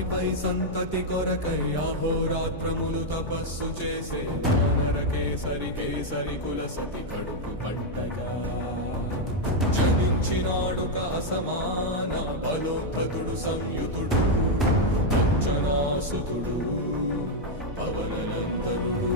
ధరిత్రిపై సంతతి కొరకై అహోరాత్రములు తపస్సు చేసే వానర కేసరి కేసరి కుల సతి కడుపు పట్టగా జనించినాడొక అసమాన బలోద్ధతుడు సంయుతుడు అంజనాసుతుడు పవననందనుడు